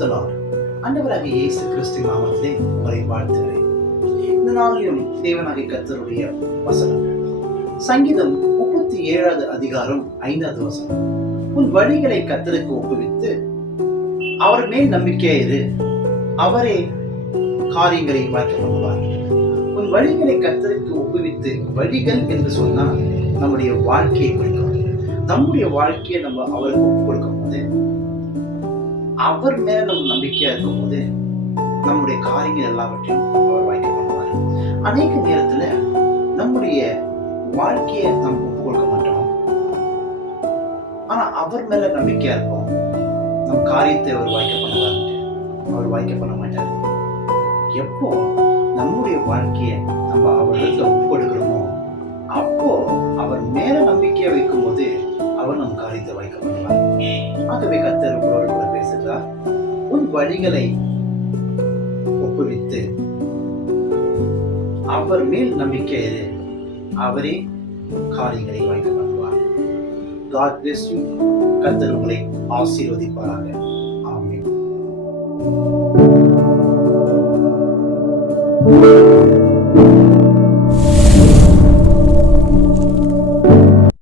தி Lord. ஆண்டவராகிய இயேசு கிறிஸ்து நாமத்திலே உங்களை வாழ்த்துகிறேன். இந்த நாளிலும் தேவனாகிய கர்த்தருடைய வசனம் சங்கீதம் 37வது அதிகாரம் 5வது வசனம். உன் வழிகளை கர்த்தருக்கு ஒப்புவித்து அவர் மேல் நம்பிக்கையாயிரு, அவரே காரியங்களை வாய்க்க பண்ணுவார். உன் வழிகளை கர்த்தருக்கு ஒப்புவித்து, வழிகள் என்று சொன்னால் நம்முடைய வாழ்க்கையை குறிக்கும். நம்முடைய வாழ்க்கையை நம்ம அவருக்கு ஒப்பு கொடுக்கும் போது, அவர் மேல நம்ம நம்பிக்கையா இருக்கும் போது நம்முடைய காரியங்கள் எல்லாவற்றையும் அவர் வாய்க்க பண்ணுவார். அநேக நேரத்துல நம்முடைய வாழ்க்கையை நம்ம ஒப்பு கொடுக்க மாட்டோம். ஆனா அவர் மேல நம்பிக்கையா இருப்போம். நம் காரியத்தை அவர் வாய்க்க பண்ணுவார். அவர் வாய்க்க பண்ண மாட்டார். எப்போ நம்முடைய வாழ்க்கையை நம்ம அவரிடத்துல ஒப்பு கொடுக்கிறோமோ, அப்போ அவர் மேல நம்பிக்கையை வைக்கும் போது அவர் நம் காரியத்தை வாய்க்க பண்ணுவார். ஆகவே கர்த்தர் உங்களோடு கூட பேசுகிறார். உன் வழிகளை ஒப்புவித்து அவர் மேல் நம்பிக்கை எது, அவரே காரியங்களை வாய்க்க பண்ணுவார். God bless you. கர்த்தர் உங்களை ஆசீர்வதிப்பாராக. ஆமென்.